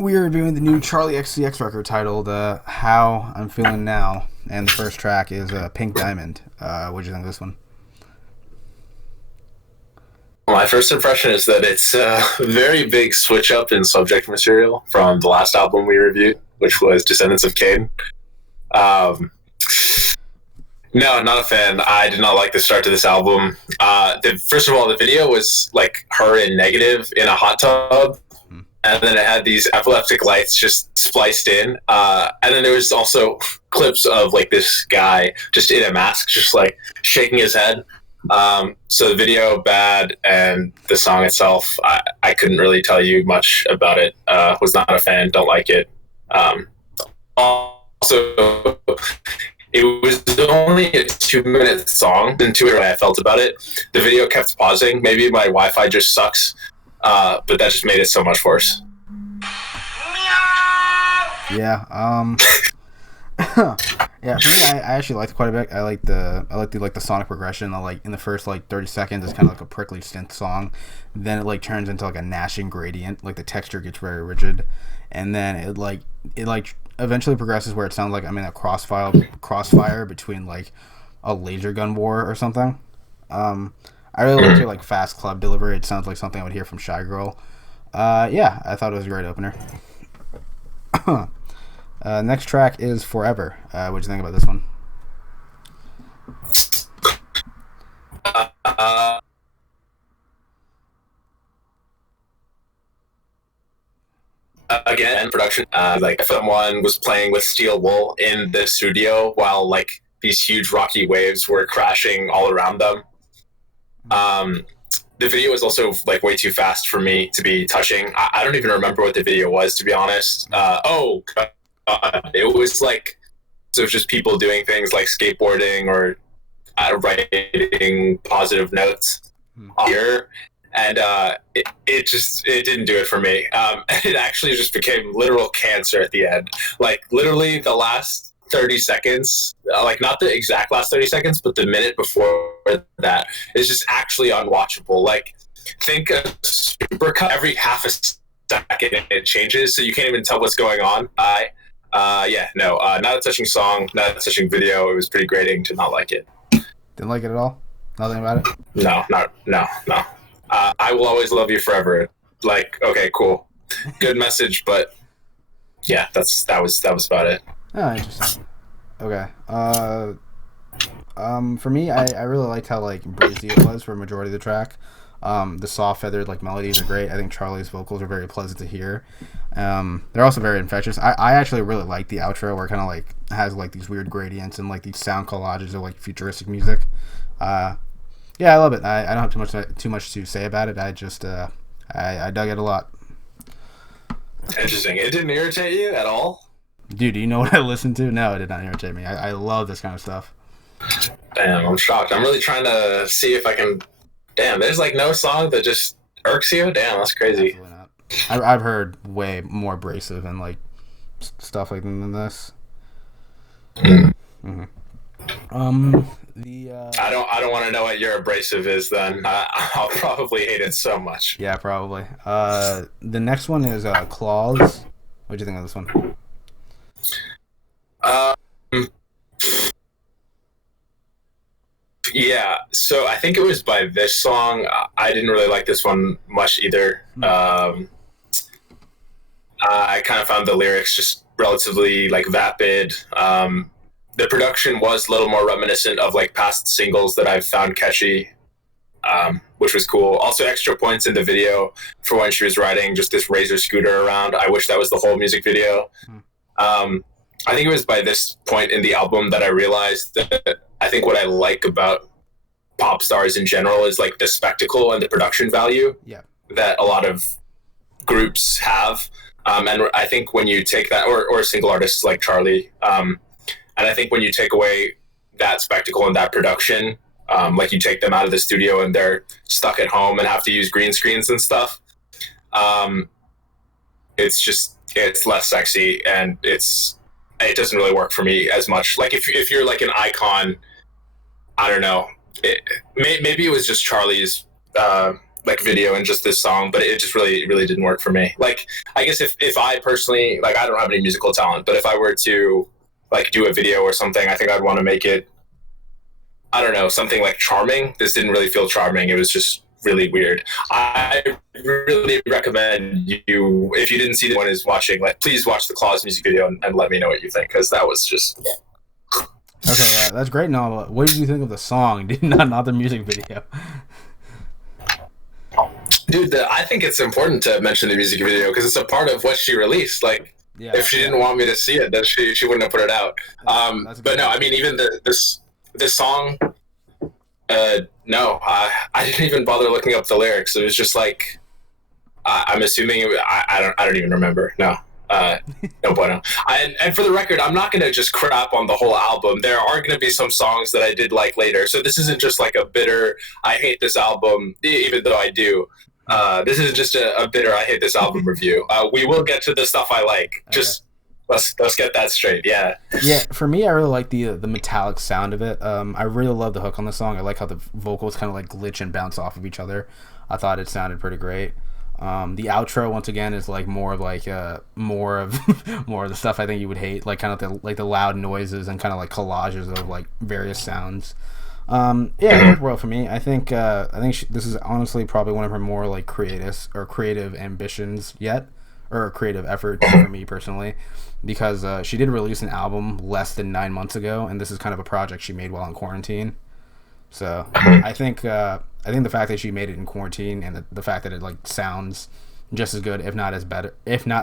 We are reviewing the new Charli XCX record titled How I'm Feeling Now, and the first track is Pink Diamond. What do you think of this one? My first impression is that it's a very big switch up in subject material from the last album we reviewed, which was Descendants of Cain. No, not a fan. I did not like the start to this album. First of all, the video was like her in negative in a hot tub, and then it had these epileptic lights just spliced in. And then there was also clips of like this guy just in a mask, just like shaking his head. So the video bad, and the song itself, I couldn't really tell you much about it. Was not a fan. Don't like it. Also, it was only a 2-minute song, and to the way I felt about it, the video kept pausing. Maybe my Wi-Fi just sucks, but that just made it so much worse. Yeah. Yeah. For me, I actually liked it quite a bit. I like the sonic progression. Like in the first 30 seconds, it's kind of like a prickly synth song. Then it like turns into like a gnashing gradient. Like the texture gets very rigid, and then it eventually progresses where it sounds like I'm in a crossfire between like a laser gun war or something. I really like your like fast club delivery. It sounds like something I would hear from Shy Girl. Yeah, I thought it was a great opener. Next track is Forever. What do you think about this one? Again, production. Like someone was playing with steel wool in the studio while like these huge rocky waves were crashing all around them. The video was also like way too fast for me to be touching. I don't even remember what the video was, to be honest. It was like, so it was just people doing things like skateboarding or writing positive notes here. And it didn't do it for me. It actually just became literal cancer at the end. Like literally the last 30 seconds, like not the exact last 30 seconds, but the minute before that is just actually unwatchable. Like think a supercut every half a second it changes, so you can't even tell what's going on. Not a touching song, not a touching video. It was pretty grating to not like it. Didn't like it at all? Nothing about it? No. I will always love you forever. Like, okay, cool, good message, but yeah, that was about it. Oh, interesting. Okay. For me, I really liked how like breezy it was for a majority of the track. The soft feathered like melodies are great. I think Charli's vocals are very pleasant to hear. They're also very infectious. I actually really like the outro where it kind of like has like these weird gradients and like these sound collages of like futuristic music. Yeah, I love it. I don't have too much to say about it. I just I dug it a lot. Interesting. It didn't irritate you at all? Dude, do you know what I listened to? No, it did not irritate me. I love this kind of stuff. Damn, I'm shocked. I'm really trying to see if I can. Damn, there's like no song that just irks you? Damn, that's crazy. Absolutely not. I've heard way more abrasive and like stuff like than this. Mm-hmm. I don't want to know what your abrasive is then. I'll probably hate it so much. Yeah, probably. The next one is Claws. What do you think of this one? Yeah, so I think it was by this song. I didn't really like this one much either. I kind of found the lyrics just relatively like vapid. The production was a little more reminiscent of like past singles that I've found catchy, which was cool. Also, extra points in the video for when she was riding just this Razor scooter around. I wish that was the whole music video. I think it was by this point in the album that I realized that I think what I like about pop stars in general is like the spectacle and the production value that a lot of groups have. And I think when you take that, or single artists like Charli, and I think when you take away that spectacle and that production, like you take them out of the studio and they're stuck at home and have to use green screens and stuff, it's less sexy, and it doesn't really work for me as much. Like if you're like an icon, I don't know, maybe it was just Charli's like video and just this song, but it just really didn't work for me. Like, I guess if I personally, like, I don't have any musical talent, but if I were to like do a video or something, I think I'd want to make it, I don't know, something like charming. This didn't really feel charming. It was just really weird. I really recommend you, if you didn't see the one is watching, like, please watch the Claws music video and let me know what you think, because that was just. Okay, that's great and all, but what did you think of the song? Not the music video. Dude, I think it's important to mention the music video because it's a part of what she released. Like, if she didn't want me to see it, then she wouldn't have put it out. But no, I mean, even this song, no, I didn't even bother looking up the lyrics. It was just like, I'm assuming I don't even remember. No, no bueno. And for the record, I'm not gonna just crap on the whole album. There are gonna be some songs that I did like later. So this isn't just like a bitter, I hate this album, even though I do. This isn't just a bitter, I hate this album review. We will get to the stuff I like. Just let's get that straight. Yeah. Yeah. For me, I really like the metallic sound of it. I really love the hook on the song. I like how the vocals kind of like glitch and bounce off of each other. I thought it sounded pretty great. The outro once again is like more of the stuff I think you would hate, like kind of the loud noises and kind of like collages of like various sounds. Yeah, it worked well for me. I think this is honestly probably one of her more like creative ambitions yet, or creative efforts for me personally, because she did release an album less than 9 months ago, and this is kind of a project she made while in quarantine. So I think the fact that she made it in quarantine and the fact that it like sounds just as good, if not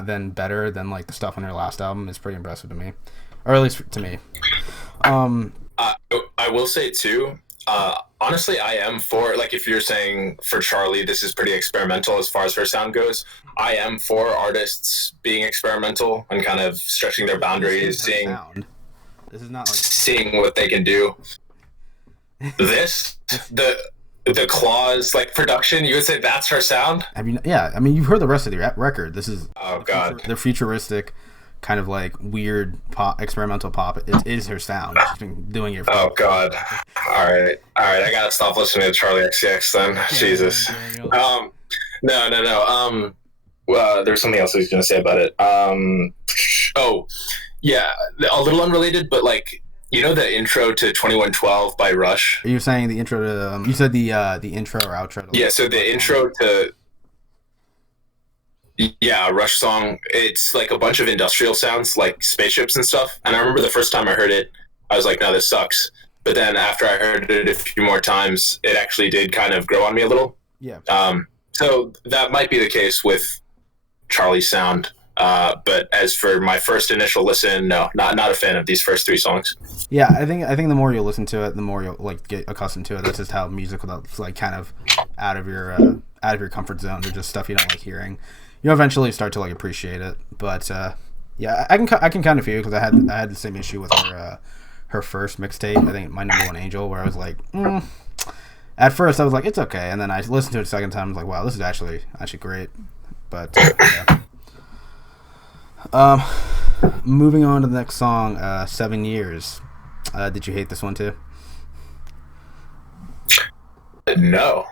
then better than like the stuff on her last album, is pretty impressive to me, or at least to me. I will say too, honestly, I am for, like, if you're saying for Charli, this is pretty experimental as far as her sound goes. I am for artists being experimental and kind of stretching their boundaries, seeing what they can do. The Claws, like, production, you would say that's her sound? I mean, yeah. I mean, you've heard the rest of the record. This is the futuristic, kind of like weird pop, experimental pop. It is her sound. She's been doing it for God. All right, I gotta stop listening to Charli XCX then. Yeah, Jesus. No. There's something else I was gonna say about it. Oh, yeah, a little unrelated, but like, you know the intro to 2112 by Rush? Are you saying the intro to? You said the intro or outro. Yeah, so the intro to. Yeah, a Rush song. It's like a bunch of industrial sounds, like spaceships and stuff. And I remember the first time I heard it, I was like, no, this sucks. But then after I heard it a few more times, it actually did kind of grow on me a little. Yeah. So that might be the case with Charli's sound. But as for my first initial listen, no, not a fan of these first 3 songs. Yeah, I think the more you listen to it, the more you'll like get accustomed to it. That's just how music that's like kind of out of your comfort zone, or just stuff you don't like hearing. You'll eventually start to like appreciate it, but yeah, I can kind of feel it, because I had the same issue with her first mixtape. I think My Number One Angel, where I was like, at first I was like, it's okay, and then I listened to it a second time. I was like, wow, this is actually great. But yeah. Moving on to the next song, 7 Years. Did you hate this one too? No.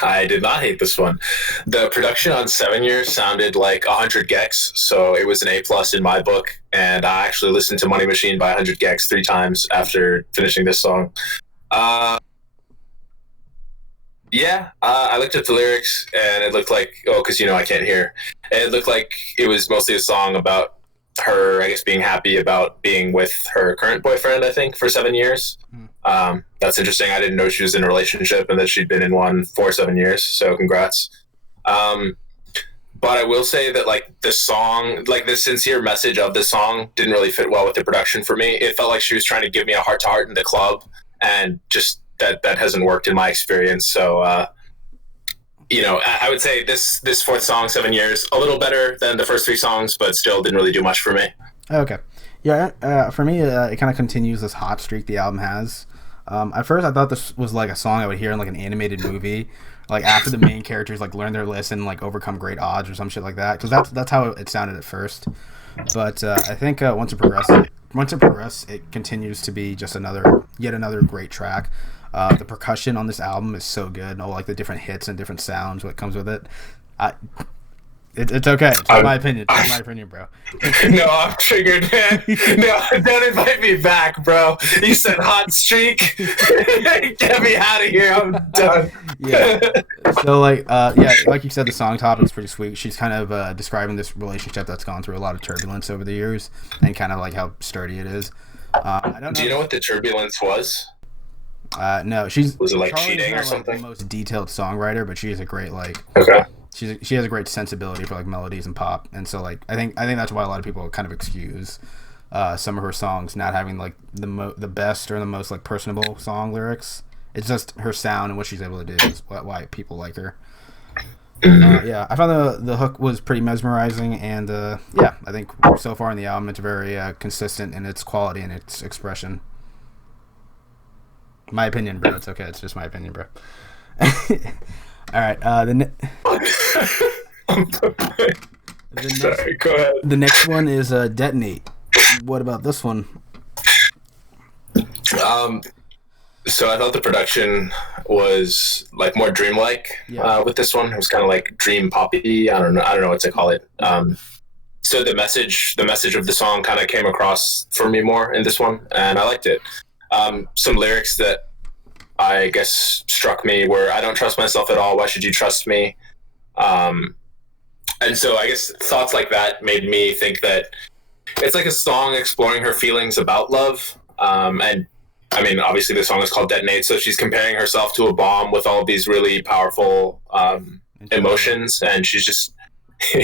I did not hate this one. The production on 7 Years sounded like 100 gecs, so it was an A+ in my book, and I actually listened to Money Machine by 100 gecs 3 times after finishing this song. Yeah, I looked at the lyrics, and it looked like, because, I can't hear. It looked like it was mostly a song about her, I guess, being happy about being with her current boyfriend, I think, for 7 years. That's interesting. I didn't know she was in a relationship and that she'd been in one for 7 years, so congrats. But I will say that, like, the song, like, the sincere message of the song didn't really fit well with the production for me. It felt like she was trying to give me a heart-to-heart in the club, and just that hasn't worked in my experience. So, I would say this 4th song, 7 Years, a little better than the first 3 songs, but still didn't really do much for me. Okay. Yeah, for me, it kind of continues this hot streak the album has. At first, I thought this was like a song I would hear in like an animated movie, like after the main characters like learn their lesson, like overcome great odds or some shit like that. Because that's how it sounded at first. But I think once it once it progresses, it continues to be just yet another great track. The percussion on this album is so good, and all like the different hits and different sounds what comes with it. It's okay. It's my opinion. It's my opinion, bro. No, I'm triggered, man. No, don't invite me back, bro. You said hot streak. Get me out of here. I'm done. Yeah. So, like you said, the song topic's pretty sweet. She's kind of describing this relationship that's gone through a lot of turbulence over the years, and kind of like how sturdy it is. I don't know. Do you know what the turbulence was? No, was it like Charlie's cheating not, or something? Like, the most detailed songwriter, but she is a great Okay. She has a great sensibility for like melodies and pop, and so like I think that's why a lot of people kind of excuse some of her songs not having like the best or the most like personable song lyrics. It's just her sound and what she's able to do is why people like her. Yeah, I found the hook was pretty mesmerizing, and I think so far in the album it's very consistent in its quality and its expression. My opinion, bro. It's okay. It's just my opinion, bro. All right. Sorry, go ahead. The next one is Detonate. What about this one? So I thought the production was like more dreamlike with this one. It was kind of like dream poppy. I don't know what to call it. So the message of the song kind of came across for me more in this one, and I liked it. Some lyrics that I guess struck me were, "I don't trust myself at all. Why should you trust me?" And so I guess thoughts like that made me think that it's like a song exploring her feelings about love. And I mean, obviously the song is called Detonate, so she's comparing herself to a bomb with all of these really powerful emotions, and she's just,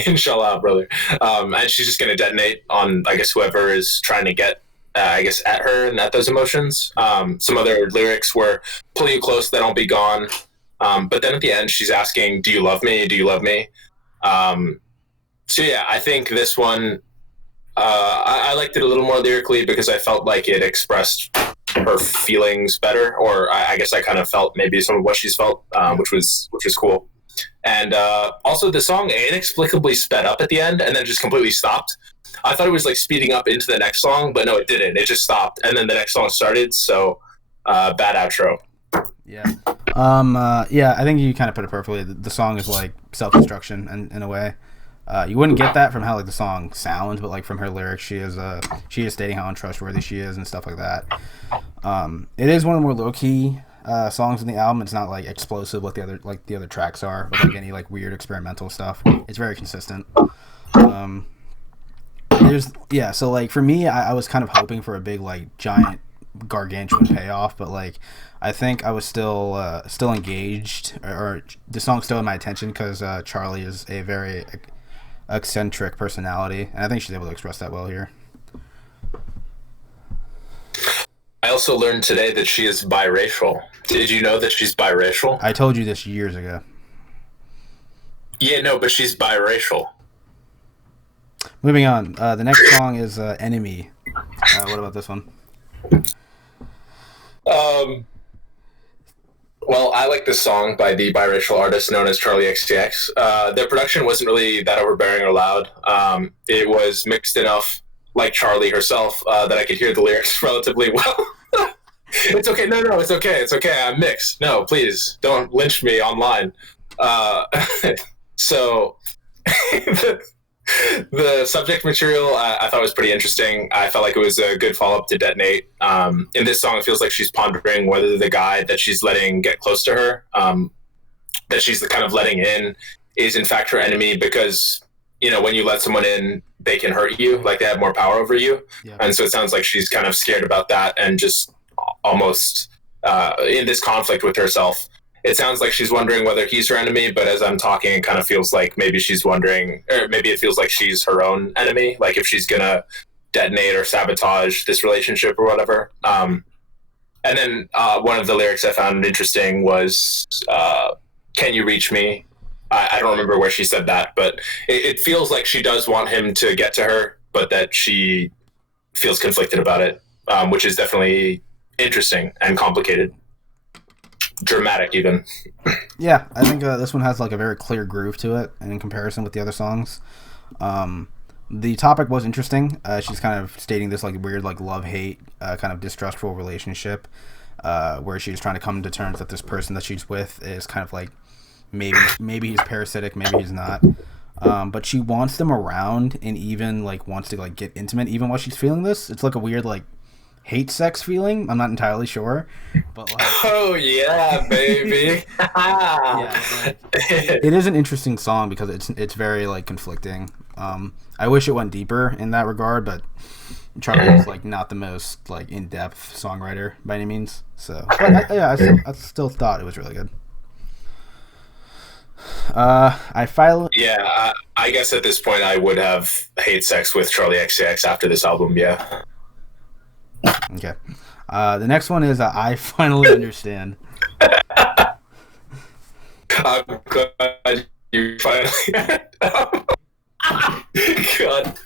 inshallah, brother. And she's just going to detonate on, I guess, whoever is trying to get at her and at those emotions. Some other lyrics were, "Pull you close, then I'll be gone." But then at the end, she's asking, "Do you love me? Do you love me?" So yeah, I think this one, I liked it a little more lyrically because I felt like it expressed her feelings better, or I guess I kind of felt maybe some of what she's felt, which was cool. And also the song inexplicably sped up at the end and then just completely stopped. I thought it was like speeding up into the next song, but no, it didn't. It just stopped, and then the next song started. So, bad outro. Yeah. I think you kind of put it perfectly. The song is like self-destruction in a way. You wouldn't get that from how like the song sounds, but like from her lyrics, she is stating how untrustworthy she is and stuff like that. It is one of the more low-key songs in the album. It's not like explosive like the other tracks are, with like any like weird experimental stuff. It's very consistent. So like for me, I was kind of hoping for a big like giant gargantuan payoff, but like I think I was still engaged, or the song still had my attention because Charli is a very eccentric personality, and I think she's able to express that well here. I also learned today that she is biracial. Did you know that she's biracial? I told you this years ago. Yeah, no, but she's biracial. Moving on. The next song is Enemy. What about this one? Well, I like this song by the biracial artist known as Charli XCX. Their production wasn't really that overbearing or loud. It was mixed enough, like Charli herself, that I could hear the lyrics relatively well. It's okay. No, it's okay. It's okay. I'm mixed. No, please don't lynch me online. So the subject material I thought was pretty interesting. I felt like it was a good follow-up to Detonate. In this song, it feels like she's pondering whether the guy that she's letting get close to her, that she's the kind of letting in, is in fact her enemy, because, you know, when you let someone in, they can hurt you, like they have more power over you. Yeah. And so it sounds like she's kind of scared about that, and just almost in this conflict with herself. It sounds like she's wondering whether he's her enemy, but as I'm talking, it kind of feels like maybe she's wondering, or maybe it feels like she's her own enemy, like if she's gonna detonate or sabotage this relationship or whatever. And then one of the lyrics I found interesting was, "Can you reach me?" I don't remember where she said that, but it feels like she does want him to get to her, but that she feels conflicted about it, which is definitely interesting and complicated. Dramatic even. I think this one has like a very clear groove to it, and in comparison with the other songs, The topic was interesting. She's kind of stating this like weird like love hate kind of distrustful relationship, where she's trying to come to terms that this person that she's with is kind of like maybe he's parasitic, maybe he's not. But she wants them around and even like wants to like get intimate even while she's feeling this. It's like a weird like hate sex feeling. I'm not entirely sure, but like, oh yeah, baby. yeah, like, it is an interesting song because it's very like conflicting. I wish it went deeper in that regard, but Charli is like not the most like in-depth songwriter by any means. So I still thought it was really good. I guess at this point I would have hate sex with Charli XCX after this album. Yeah. Okay. The next one is I finally understand. I'm glad you finally. God.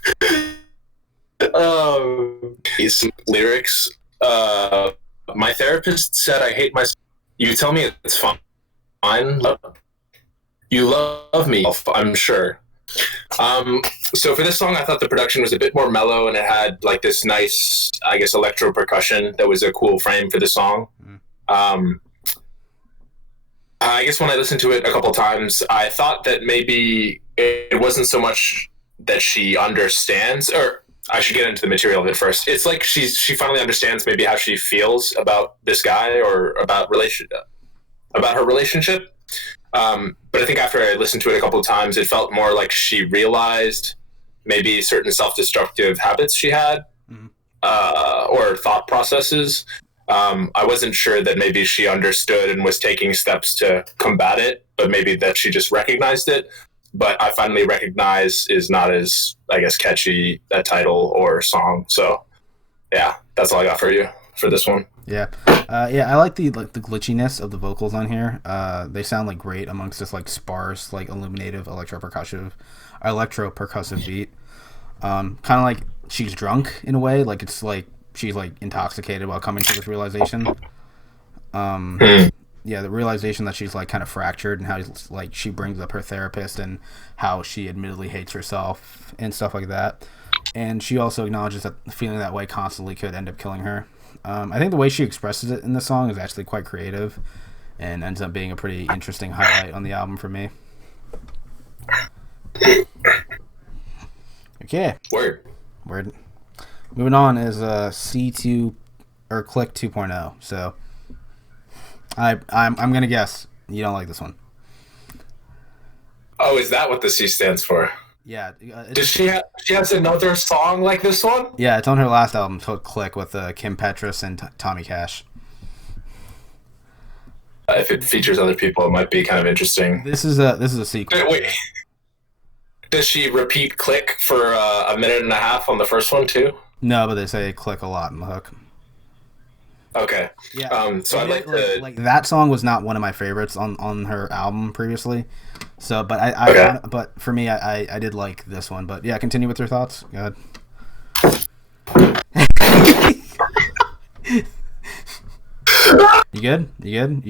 These lyrics. My therapist said I hate myself. You tell me it's fine. You love me, I'm sure. So for this song, I thought the production was a bit more mellow, and it had like this nice, I guess, electro percussion that was a cool frame for the song. I guess when I listened to it a couple times, I thought that maybe it wasn't so much that she understands, or I should get into the material of it first. It's like she finally understands maybe how she feels about this guy or about her relationship. But I think after I listened to it a couple of times, it felt more like she realized maybe certain self-destructive habits she had, or thought processes. I wasn't sure that maybe she understood and was taking steps to combat it, but maybe that she just recognized it. But I finally recognize is not as, I guess, catchy a title or song. So, yeah, that's all I got for you for this one. Yeah, I like the glitchiness of the vocals on here. They sound like great amongst this like sparse, like illuminative electro percussive beat. Kind of like she's drunk in a way, like it's like she's like intoxicated while coming to this realization. Yeah, the realization that she's like kind of fractured and how like she brings up her therapist and how she admittedly hates herself and stuff like that. And she also acknowledges that feeling that way constantly could end up killing her. I think the way she expresses it in the song is actually quite creative and ends up being a pretty interesting highlight on the album for me. Okay. Word. Moving on is C2 or Click 2.0. So I'm gonna guess you don't like this one. Oh, is that what the C stands for? Yeah. Does she has another song like this one? Yeah, it's on her last album, Click, with Kim Petras and Tommy Cash. If it features other people, it might be kind of interesting. This is a sequel. Wait. Does she repeat Click for a minute and a half on the first one too? No, but they say Click a lot in the hook. Okay. Yeah. So I'd like that song was not one of my favorites on her album previously. So, but but for me, I did like this one. But yeah, continue with your thoughts. Go ahead. You good? Yeah. No,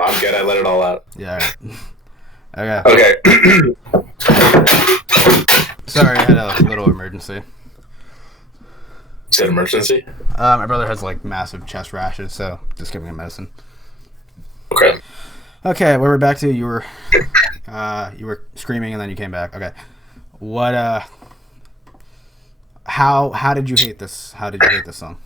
I'm good. I let it all out. Yeah. All right. Okay. Sorry, I had a little emergency. Is it emergency? My brother has like massive chest rashes, so just giving him medicine. Okay, where we're back to you were screaming and then you came back. Okay, what? How did you hate this? How did you hate this song?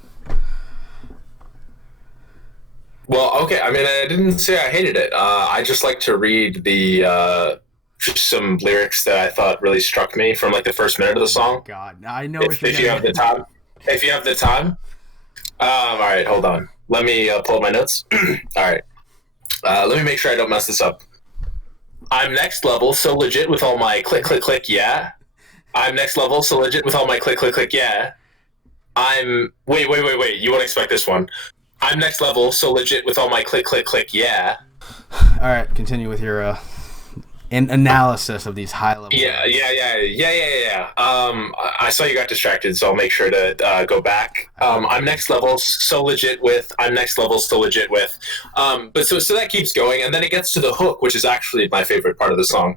Well, okay. I mean, I didn't say I hated it. I just like to read the some lyrics that I thought really struck me from like the first minute of the song. God, I know if you have the time. If you have the time. All right, hold on. Let me pull up my notes. All right. Let me make sure I don't mess this up. I'm next level, so legit with all my click, click, click, yeah. I'm next level, so legit with all my click, click, click, yeah. Wait. You won't expect this one. I'm next level, so legit with all my click, click, click, yeah. All right, continue with your analysis of these high level. Yeah. I saw you got distracted, so I'll make sure to go back. I'm next level, so legit with. I'm next level, so legit with. But so that keeps going, and then it gets to the hook, which is actually my favorite part of the song.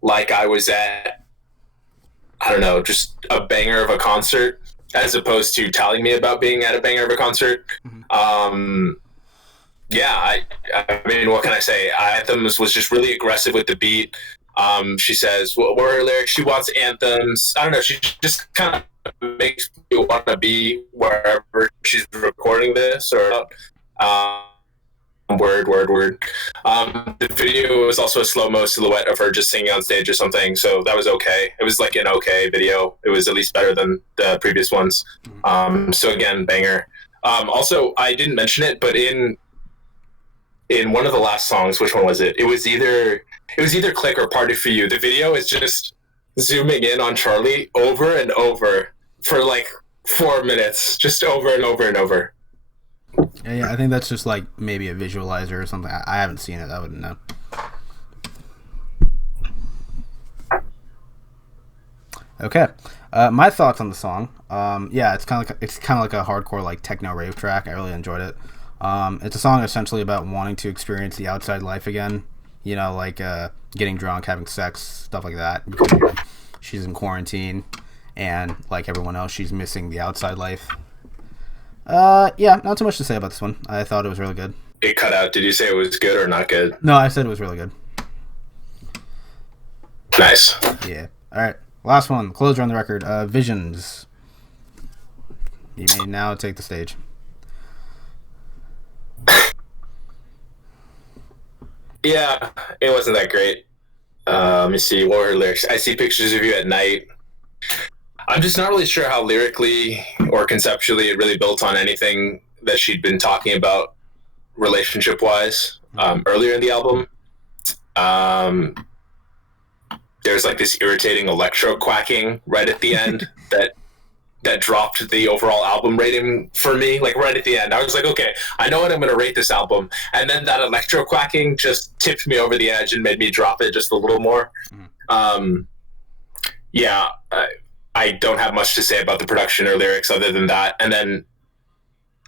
like I was at, I don't know, just a banger of a concert, as opposed to telling me about being at a banger of a concert. Yeah, I mean, what can I say? Anthems was just really aggressive with the beat. She says, what were her lyrics? She wants anthems. I don't know. She just kind of makes me want to be wherever she's recording this, or word. The video was also a slow-mo silhouette of her just singing on stage or something, so that was okay. It was like an okay video. It was at least better than the previous ones. So again, banger. Also, I didn't mention it, but in one of the last songs, which one was it? It was either Click or Party for You. The video is just zooming in on Charli over and over for like 4 minutes, just over and over and over. Yeah, I think that's just like maybe a visualizer or something. I haven't seen it. I wouldn't know. Okay, my thoughts on the song. Yeah, it's kind of like a hardcore like techno rave track. I really enjoyed it. It's a song essentially about wanting to experience the outside life again. You know, like getting drunk, having sex, stuff like that. Because she's in quarantine, and like everyone else, she's missing the outside life. Yeah, not too much to say about this one. I thought it was really good. It cut out. Did you say it was good or not good? No, I said it was really good. Nice. Yeah. All right. Last one. Closer on the record. Visions. You may now take the stage. Yeah, it wasn't that great. Let me see. What were her lyrics? I see pictures of you at night. I'm just not really sure how lyrically or conceptually it really built on anything that she'd been talking about relationship-wise earlier in the album. There's like this irritating electro quacking right at the end that dropped the overall album rating for me, like right at the end. I was like, okay, I know what I'm going to rate this album. And then that electro quacking just tipped me over the edge and made me drop it just a little more. Yeah, I don't have much to say about the production or lyrics other than that. And then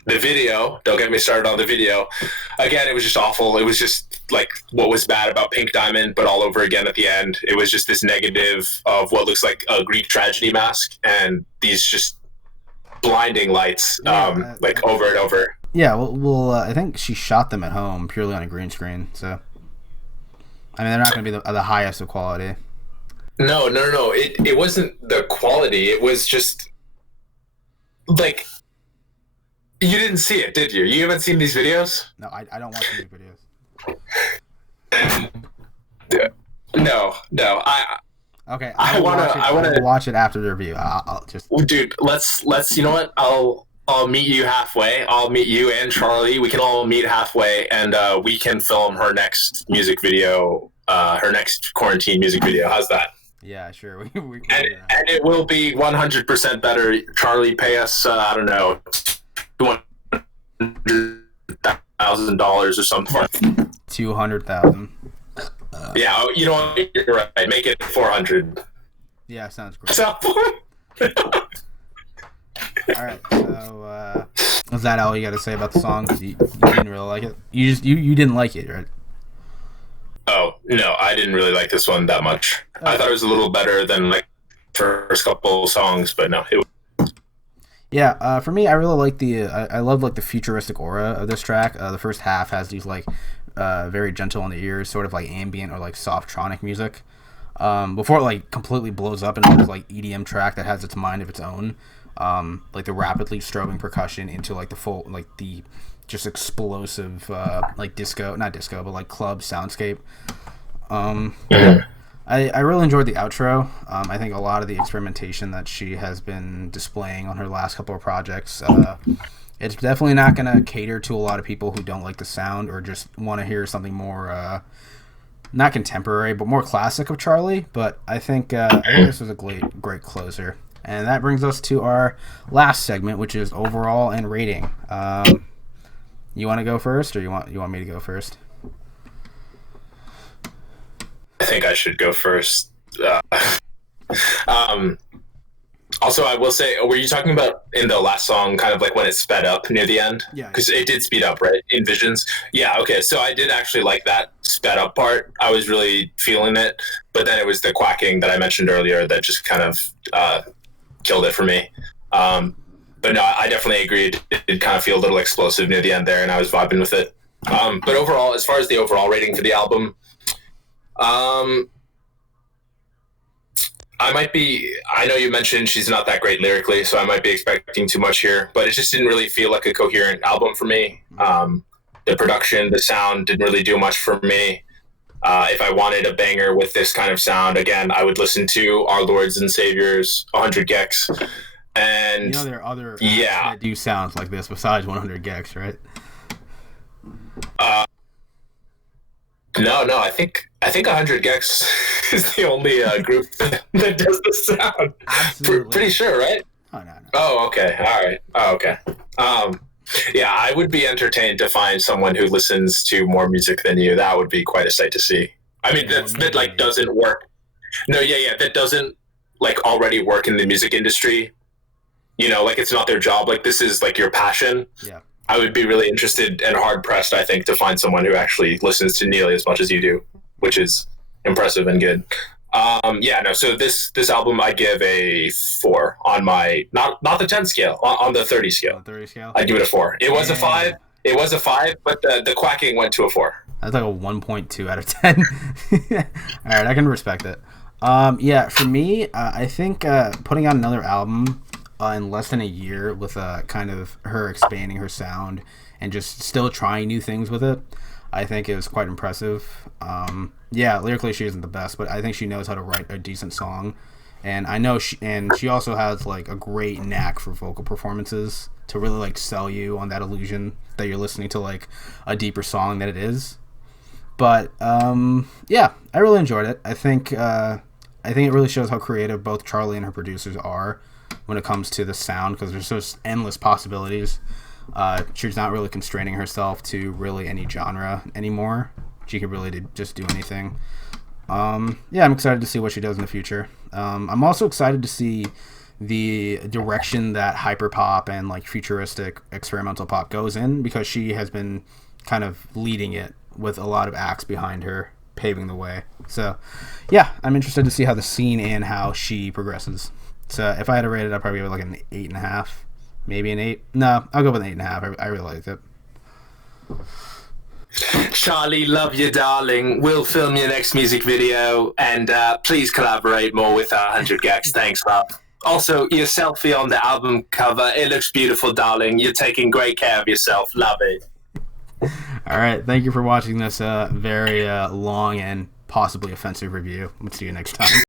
the video, don't get me started on the video. Again, it was just awful. It was just like what was bad about Pink Diamond, but all over again at the end. It was just this negative of what looks like a Greek tragedy mask and these just blinding lights, like over and over. Yeah, well, I think she shot them at home purely on a green screen. So, I mean, they're not going to be the highest of quality. No. It wasn't the quality. It was just like, you didn't see it, did you? You haven't seen these videos? No, I don't watch these videos. No. Okay, I want to watch it after the review. I'll just. Dude, let's. You know what? I'll meet you halfway. I'll meet you and Charli. We can all meet halfway, and we can film her next music video. Her next quarantine music video. How's that? Yeah, sure. We and it will be 100% better. Charli, pay us. I don't know, $200,000 or something. 200,000. Yeah, you know what? You're right. Make it 400. Yeah, sounds great. So, all right. So, was that all you got to say about the song? You didn't really like it. You didn't like it, right? Oh no, I didn't really like this one that much. Okay. I thought it was a little better than like first couple songs, but no. Yeah, for me, I really like I love like the futuristic aura of this track. The first half has these like very gentle on the ears, sort of like ambient or like soft-tronic music. Before it like completely blows up into this like EDM track that has its mind of its own. Like the rapidly strobing percussion into like the full like the just explosive like not disco, but like club soundscape. I really enjoyed the outro. I think a lot of the experimentation that she has been displaying on her last couple of projects, it's definitely not going to cater to a lot of people who don't like the sound or just want to hear something more, not contemporary, but more classic of Charli. But I think this was a great closer. And that brings us to our last segment, which is overall and rating. You want to go first, or you want me to go first? I think I should go first. Also, I will say, were you talking about in the last song, kind of like when it sped up near the end? Yeah. Because it did speed up, right? In Visions. Yeah, okay. So I did actually like that sped up part. I was really feeling it. But then it was the quacking that I mentioned earlier that just kind of killed it for me. But no, I definitely agreed. It did kind of feel a little explosive near the end there, and I was vibing with it. But overall, as far as the overall rating for the album, I know you mentioned she's not that great lyrically, so I might be expecting too much here, but it just didn't really feel like a coherent album for me. The production, the sound didn't really do much for me. If I wanted a banger with this kind of sound, again, I would listen to Our Lords and Saviors, 100 gecs. And there are other apps that do sounds like this besides 100 gecs, right? No, I think 100 gecs is the only group that does the sound. Absolutely. Pretty sure, right? Oh, no. Oh, okay. All right. Oh, okay. Yeah, I would be entertained to find someone who listens to more music than you. That would be quite a sight to see. I mean, that like doesn't work. No, yeah, that doesn't like already work in the music industry. You know, like it's not their job. Like this is like your passion. Yeah. I would be really interested and hard pressed, I think, to find someone who actually listens to nearly as much as you do, which is impressive and good. So this album I give a 4 on my not the 10 scale, on the 30 scale. On the 30 scale? I give it a 4. It was a 5. It was a 5, but the quacking went to a 4. That's like a 1.2 out of 10. All right, I can respect it. For me, I think putting out another album in less than a year with kind of her expanding her sound and just still trying new things with it, I think it was quite impressive. Lyrically she isn't the best, but I think she knows how to write a decent song, and I know she also has like a great knack for vocal performances to really like sell you on that illusion that you're listening to like a deeper song than it is. But I really enjoyed it. I think it really shows how creative both Charli and her producers are when it comes to the sound, because there's just endless possibilities. She's not really constraining herself to really any genre anymore. She can really just do anything. I'm excited to see what she does in the future. I'm also excited to see the direction that hyperpop and like futuristic experimental pop goes in, because she has been kind of leading it with a lot of acts behind her paving the way. So I'm interested to see how the scene and how she progresses. So if I had to rate it, I'd probably give it like an 8.5, maybe an 8. No, I'll go with an 8.5. I really liked it. Charli, love you, darling. We'll film your next music video, and please collaborate more with 100 gecs. Thanks, love. Also, your selfie on the album cover, it looks beautiful, darling. You're taking great care of yourself. Love it. All right, thank you for watching this very long and possibly offensive review. We'll see you next time.